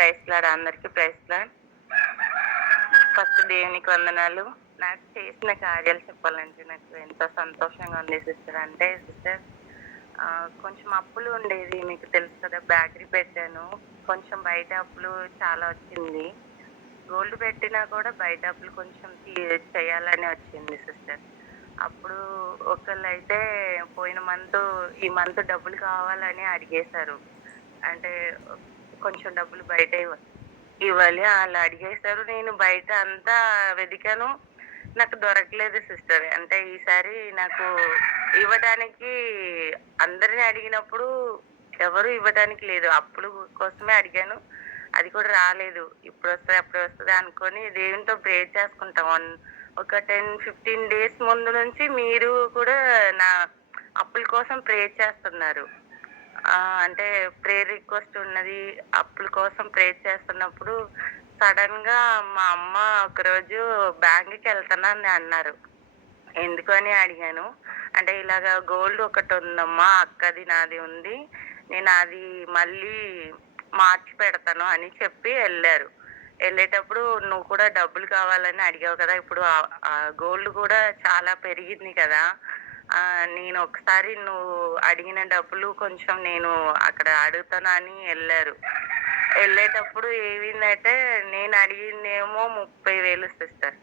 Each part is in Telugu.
Praise lord. అందరికీ ప్రైజ్ లార్డ్. ఫస్ట్ దేవునికి వందనాలు. నాకు చేసిన కార్యాలు చెప్పాలంటే నాకు ఎంతో సంతోషంగా ఉంది సిస్టర్. అంటే సిస్టర్ కొంచెం అప్పులు ఉండేది. మీకు తెలుసు కదా, బేకరీ పెట్టాను. కొంచెం బయట అప్పులు చాలా వచ్చింది. గోల్డ్ పెట్టినా కూడా బయట అప్పులు కొంచెం చేయాలని వచ్చింది సిస్టర్. అప్పుడు ఒకళ్ళైతే పోయిన ఈ మంత్ డబ్బులు కావాలని అడిగేశారు. అంటే కొంచెం డబ్బులు బయట ఇవ్వాలి అలా అడిగేశారు. నేను బయట అంతా వెతికాను, నాకు దొరకలేదు సిస్టర్. అంటే ఈసారి నాకు ఇవ్వడానికి అందరిని అడిగినప్పుడు ఎవరు ఇవ్వడానికి లేదు. అప్పుల కోసమే అడిగాను, అది కూడా రాలేదు. ఇప్పుడు వస్తుంది అప్పుడు వస్తుంది అనుకొని దేవునితో ప్రేయర్ చేసుకుంటాం. ఒక 10-15 డేస్ ముందు నుంచి మీరు కూడా నా అప్పుల కోసం ప్రేయర్ చేస్తున్నారు. అంటే ప్రేయర్ రిక్వెస్ట్ ఉన్నది. అప్పుల కోసం ప్రేయర్ చేస్తున్నప్పుడు సడన్ గా మా అమ్మ ఒకరోజు బ్యాంకుకి వెళ్తానని అన్నారు. ఎందుకని అడిగాను. అంటే ఇలాగా గోల్డ్ ఒకటి ఉందమ్మా, అక్కది నాది ఉంది, నేను అది మళ్ళీ మార్చి పెడతాను అని చెప్పి వెళ్ళారు. వెళ్ళేటప్పుడు నువ్వు కూడా డబ్బులు కావాలని అడిగావు కదా, ఇప్పుడు గోల్డ్ కూడా చాలా పెరిగింది కదా, నేను ఒకసారి నువ్వు అడిగిన డబ్బులు కొంచెం నేను అక్కడ అడుగుతాను అని వెళ్ళారు. వెళ్ళేటప్పుడు ఏమైందంటే నేను అడిగిందేమో 30,000 సిస్టర్.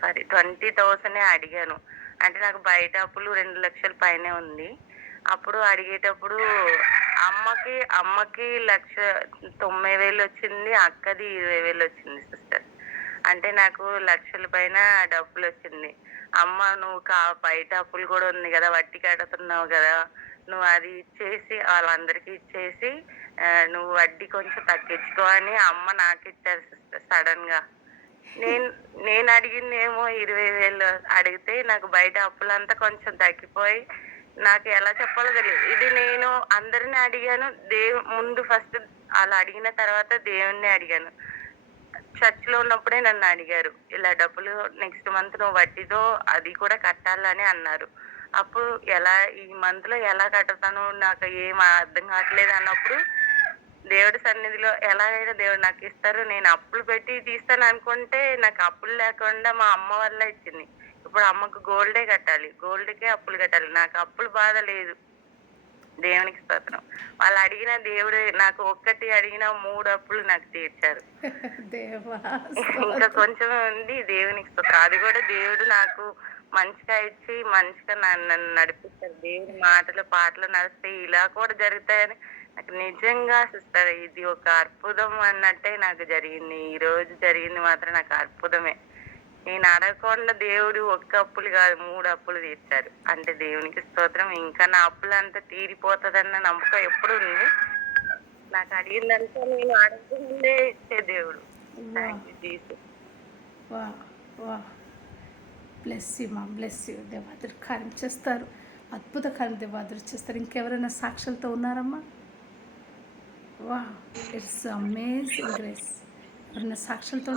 సారీ 20,000 అడిగాను. అంటే నాకు బయట అప్పులు 2 లక్షల పైనే ఉంది. అప్పుడు అడిగేటప్పుడు అమ్మకి 1,90,000 వచ్చింది, అక్కది 20,000 వచ్చింది సిస్టర్. అంటే నాకు లక్షల పైన డబ్బులు వచ్చింది. అమ్మ నువ్వు బయట అప్పులు కూడా ఉంది కదా, వడ్డీ కడుతున్నావు కదా, నువ్వు అది ఇచ్చేసి వాళ్ళందరికీ ఇచ్చేసి నువ్వు వడ్డీ కొంచెం తగ్గించుకో అని అమ్మ నాకు ఇచ్చారు సిస్టర్ సడన్ గా. నేను అడిగిందేమో 20,000 అడిగితే నాకు బయట అప్పులంతా కొంచెం తగ్గిపోయి నాకు ఎలా చెప్పాలో తెలియదు. ఇది నేను అందరిని అడిగాను. ముందు ఫస్ట్ అలా అడిగిన తర్వాత దేవుణ్ణి అడిగాను. చర్చ్ లో ఉన్నప్పుడే నన్ను అడిగారు, ఇలా డబ్బులు నెక్స్ట్ మంత్ నువ్వు వడ్డీతో అది కూడా కట్టాలని అన్నారు. అప్పుడు ఈ మంత్ లో ఎలా కట్టుతాను నాకు ఏం అర్థం కావట్లేదు అన్నప్పుడు దేవుడి సన్నిధిలో ఎలాగైనా దేవుడు నాకు ఇస్తారు, నేను అప్పులు పెట్టి తీస్తాను అనుకుంటే నాకు అప్పులు లేకుండా మా అమ్మ వల్ల ఇచ్చింది. ఇప్పుడు అమ్మకు గోల్డే కట్టాలి, గోల్డ్కే అప్పులు కట్టాలి. నాకు అప్పులు బాధ లేదు. దేవునికి స్తోత్రం. వాళ్ళు అడిగిన దేవుడు నాకు ఒక్కటి అడిగిన 3 అప్పులు నాకు తీర్చారు. ఇంకా కొంచెం ఉంది, దేవునికి స్తోత్రం. అది కూడా దేవుడు నాకు మంచిగా ఇచ్చి మంచిగా నన్ను నడిపిస్తారు. దేవుడి మాటలు పాటలు నడిస్తే ఇలా కూడా జరుగుతాయని నాకు నిజంగా సిస్టర్ ఇది ఒక అద్భుతం అన్నట్టే నాకు జరిగింది. ఈ రోజు జరిగింది మాత్రం నాకు అద్భుతమే. నేను అడగకుండా దేవుడు ఒక్క అప్పులు కాదు 3 అప్పులు తీర్చారు. అంటే దేవునికి స్తోత్రం. ఇంకా నా అప్పులు అంతా తీరిపోతుందన్న నమ్మకం ఎప్పుడు ఉంది. నాకు అడిగిందంతా నేను అడగకుండే ఇచ్చే దేవుడు. బ్లెస్ యూ మా, బ్లెస్ యూ. దేవాదుడు కార్యం చేస్తారు, అద్భుత కార్యం దేవాదుడు చేస్తారు. ఇంకెవరైనా సాక్షులతో ఉన్నారమ్మా? వా, ఇట్స్ అమేజింగ్ గ్రేస్. ఎవరైనా సాక్షులతో